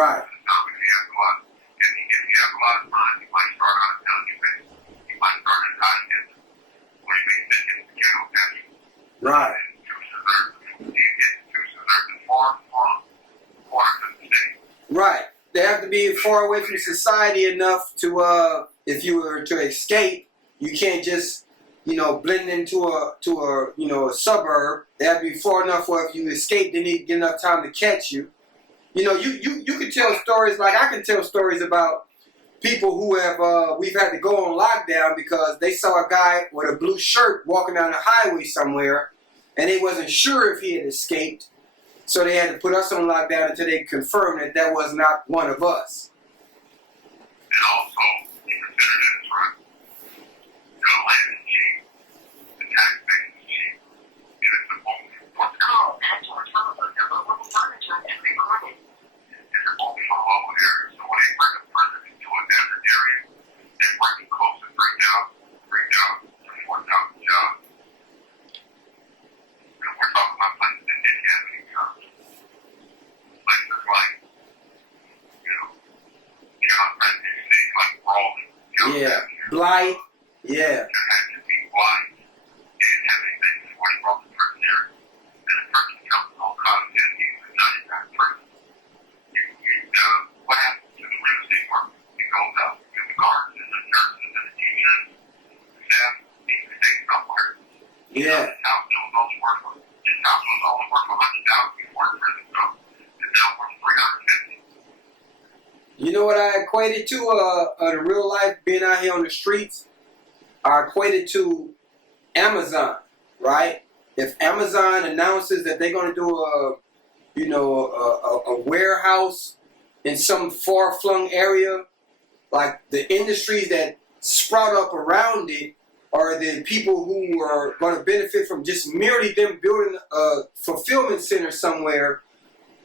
Right. Now, if you have a lot, if you have a lot of time, you might start out telling you things. You might start at time when you make that in the jail catch. Right. You get juices are far from quarters of the state. Right. They have to be far away from society enough to, if you were to escape, you can't just, blend into a suburb. They have to be far enough where if you escape, they need to get enough time to catch you. You can tell stories, like I can tell stories about people who have, we've had to go on lockdown because they saw a guy with a blue shirt walking down the highway somewhere, and they wasn't sure if he had escaped. So they had to put us on lockdown until they confirmed that was not one of us. And also, you consider this, right? The land is cheap. The tax base is cheap. And it's a bonus. This call and your telephone number will be monitored and recorded. It's a bonus from local areas. So when they bring a person into a desert area, they bring it close to 3,000 to 4,000 jobs. And we're talking about places that didn't have any jobs. Places like, John President States like Raleigh. Yeah. Blight. Yeah. You had to be blind. You didn't have anything before they brought the person there. And the person comes on college and he was not in that person. What happens to the real estate market? It goes up. And the guards and the nurses and the teachers, the staff need to stay somewhere. Yeah. This house was only worth $100,000 before the prison comes. It's now worth $350,000. You know what I equated to in real life, being out here on the streets? I equated to Amazon, right? If Amazon announces that they're going to do a warehouse in some far-flung area, like the industries that sprout up around it are the people who are going to benefit from just merely them building a fulfillment center somewhere.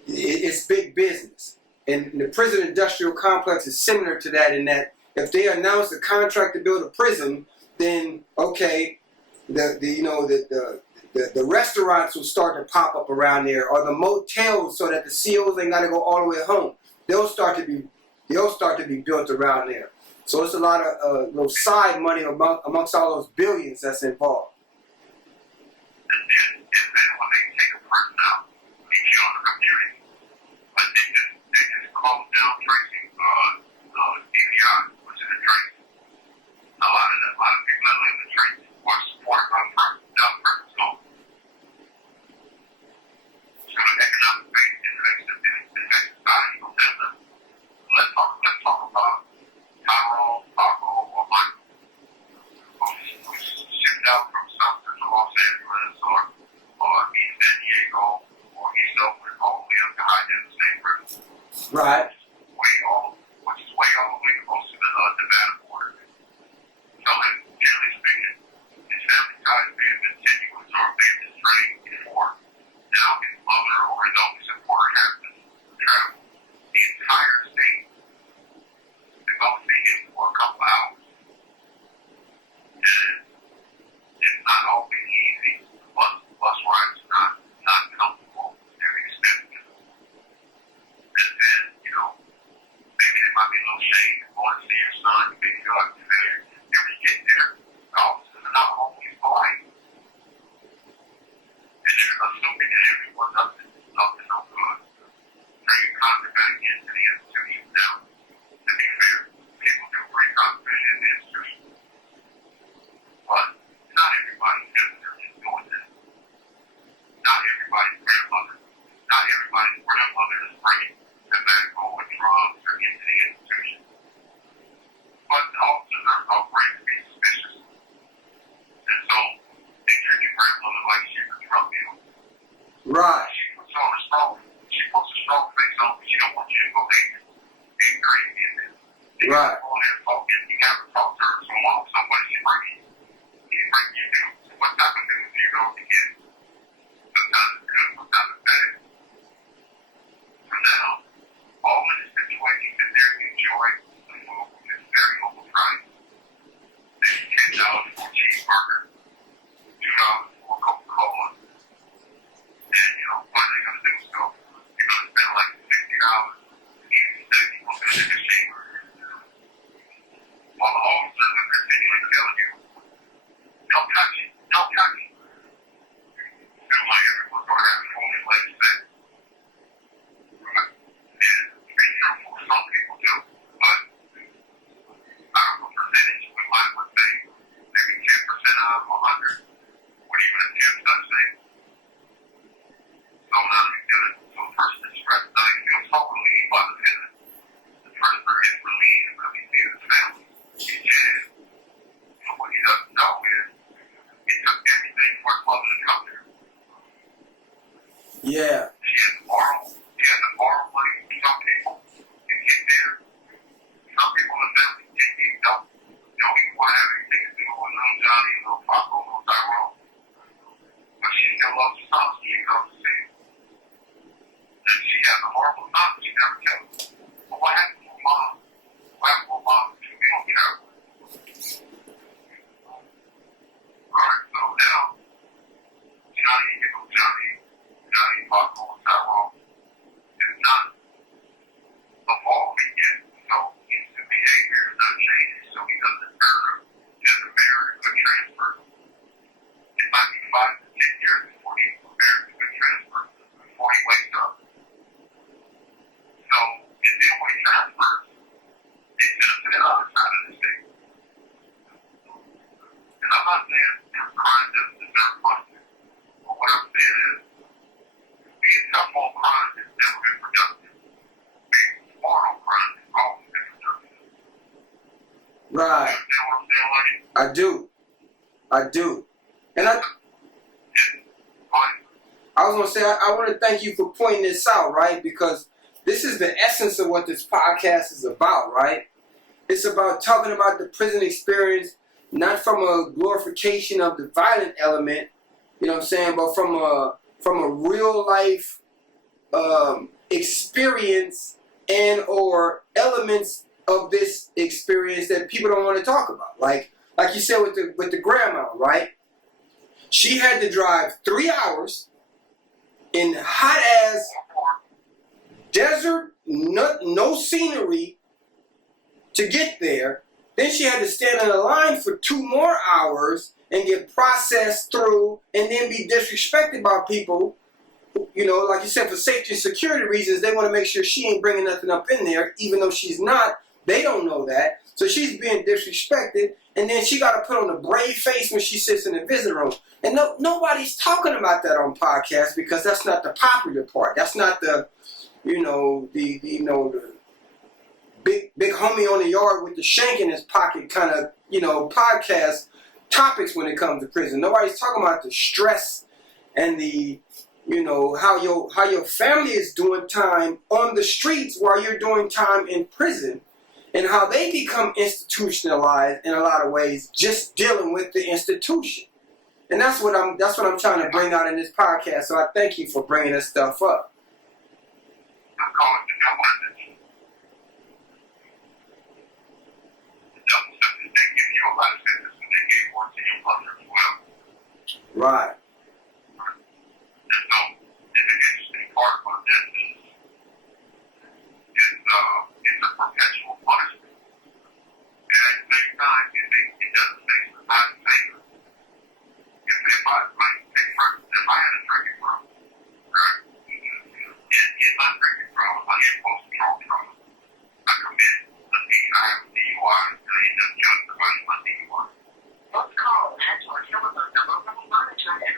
It's big business. And the prison industrial complex is similar to that in that if they announce a contract to build a prison, then okay, the restaurants will start to pop up around there, or the motels, so that the COs ain't got to go all the way home. They'll start to be built around there. So it's a lot of little side money amongst all those billions that's involved. And then when they take a person out, they kill the community. But they just close down tracing DVI, which is a trace. A lot of people that live in the trace were supported by prison school. So the economic base affects society on that level. Let's talk about Tyrone, Paco, or Michael, who's shipped out from South Central Los Angeles or East San Diego or East Oakland all the way up to High Desert State Prison. Right. Which is way all the way close to the Nevada border. So generally speaking, his family ties may have been tenuous or may have been strained before. Now his mother or his only supporter has to travel the entire state to go see him for a couple hours. And it's not always easy. Bus rides are not comfortable. They're expensive. And then, maybe there might be a little shame in going to see your son. You may feel like you're there. And when you get there, the officers are not always polite. And they're assuming that everyone's up to no good. So you constantly got to get into the institution now. To be fair, people do bring contribution in the institution. But not everybody's necessarily doing that. Not everybody's grandmother. Not everybody's grandmother is bringing tobacco or drugs or into the institution. But the officers are afraid to be suspicious. And so they treat your grandmother like she's a drug dealer. Right. She puts a strong face on, but she don't want you to go get crazy in there. You Right. go in there and talk, and you have to talk to her. So long as somebody she bring you. She bring you to. So what type of things do you go to get? Sometimes it's good, sometimes it's bad. For now, all in the situation that they're enjoying the food, which is very overpriced. They $10 for a cheeseburger, $2 for a Coca-Cola. And what are they going to do? So you're going to spend like $60 to eat while the officers are continually telling you, don't touch it, don't touch it. Feel like everyone's going to have phony legs set. Right? And to be truthful, some people do, but I don't know percentage, we might would say maybe 10% out of 100 would even attempt such things. So now you do it to a person that's stressed out, he feels so relieved by the visit. The person is relieved because he sees his family. He's jazzed. So what he doesn't know is it took everything for his mother to come there. Yeah. She had to borrow money from some people to get there. Some people in the family don't even want to have anything to do with little Johnny, little Paco, little Tyrone. But she still loves the son, she comes to see him. And she has a horrible thought, she never tells him. But what happened to mom? What happened to mom? We don't care. Alright, so now, Johnny, Paco, and Tyrone is not evolving yet. So his behavior is not changing, so he doesn't earn just a very good transfer. It might be 5 to 10 years before he prepares a good transfer, before he wakes up. So, and then when he transfers, he sends to the other side of the state. And I'm not saying crime doesn't deserve punishment, but what I'm saying is, being tough on crime has never been productive. Being smart on crime has always been productive. Right. You understand what I'm saying, Lenny? I do. And I was going to say, I want to thank you for pointing this out, right? Because this is the essence of what this podcast is about, right? It's about talking about the prison experience, not from a glorification of the violent element, you know what I'm saying, but from a real life experience and or elements of this experience that people don't want to talk about. Like you said with the grandma, right? She had to drive 3 hours in hot ass desert, no scenery to get there. Then she had to stand in a line for 2 more hours and get processed through and then be disrespected by people. You know, like you said, for safety and security reasons, they want to make sure she ain't bringing nothing up in there, even though she's not. They don't know that. So she's being disrespected, and then she got to put on a brave face when she sits in the visitor room. And nobody's talking about that on podcasts because that's not the popular part. That's not the big homie on the yard with the shank in his pocket kind of, podcast topics when it comes to prison. Nobody's talking about the stress and the, how your family is doing time on the streets while you're doing time in prison, and how they become institutionalized in a lot of ways, just dealing with the institution. And that's what I'm trying to bring out in this podcast. So I thank you for bringing this stuff up. I call it the double sentence. The double sentence, they give you a life sentence and they gave one to your brother as well. Right. And so, the interesting part about this is it's a perpetual punishment. And at the same time, it doesn't say it's not in favor. If I had a drinking problem, right? In my drinking problem, my impulse control problem, I commit a DUI, and he doesn't judge the money my DUI. What's called has your telephone number will be monitored and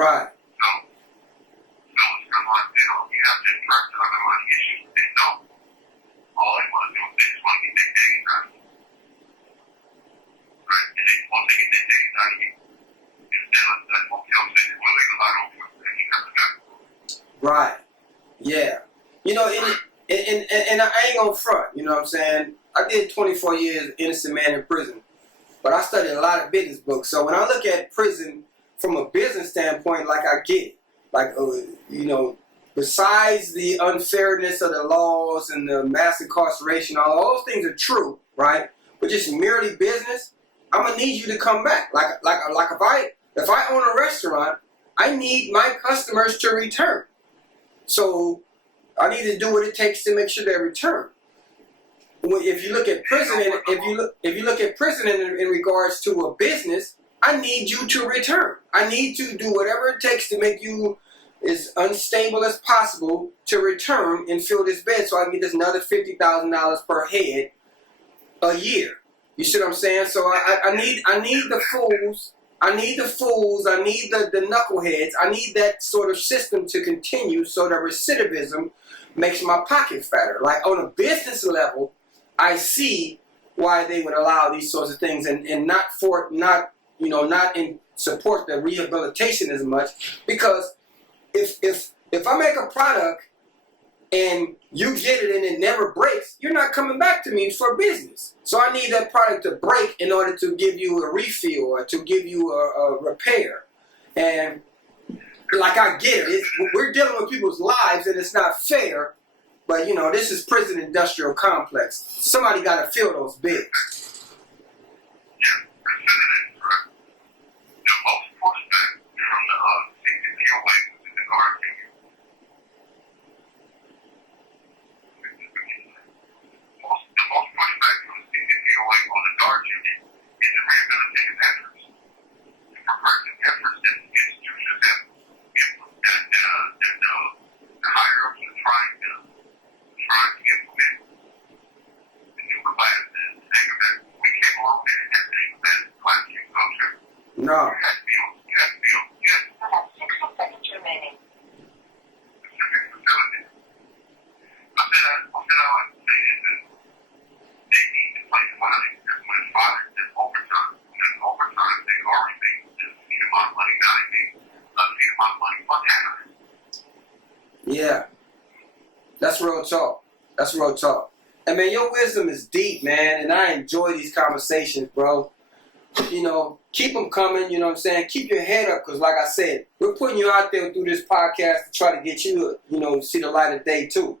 Right. So it's kind of like, you have to address other money issues. They don't. All they want to do is they just want to get their days out of you. Right? And they want to get their days out of you. Instead of that hotel sitting where they lie over and you have to go. Right. Yeah. You know, and I ain't gonna front, you know what I'm saying? I did 24 years innocent man in prison, but I studied a lot of business books. So when I look at prison from a business standpoint, like I get it. Like, you know, besides the unfairness of the laws and the mass incarceration, all those things are true, right? But just merely business, I'm gonna need you to come back. Like if I own a restaurant, I need my customers to return. So I need to do what it takes to make sure they return. If you look at prison, if you look at prison in regards to a business, I need you to return. I need to do whatever it takes to make you as unstable as possible to return and fill this bed, so I can get this another $50,000 per head a year. You see what I'm saying? So I need the fools. I need the fools. I need the knuckleheads. I need that sort of system to continue, so that recidivism makes my pocket fatter. Like on a business level, I see why they would allow these sorts of things, and not in support the rehabilitation as much. Because if I make a product and you get it and it never breaks, you're not coming back to me for business. So I need that product to break in order to give you a refill or to give you a repair. And like, I get it. We're dealing with people's lives and it's not fair. But, you know, this is prison industrial complex. Somebody got to fill those beds. No. Yeah. That's real talk. That's real talk. And man, your wisdom is deep, man, and I enjoy these conversations, bro. You know, keep them coming, you know what I'm saying? Keep your head up, because like I said, we're putting you out there through this podcast to try to get you to, you know, see the light of day too.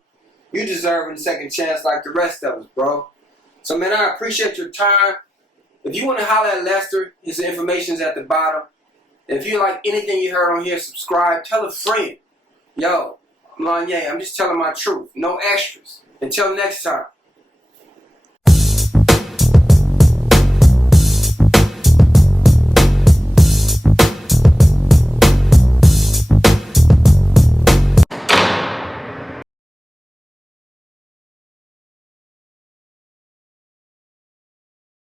You deserve a second chance like the rest of us, bro. So man, I appreciate your time. If you want to holler at Lester, his information's at the bottom. If you like anything you heard on here, subscribe, tell a friend. Yo, I'm just telling my truth. No extras. Until next time.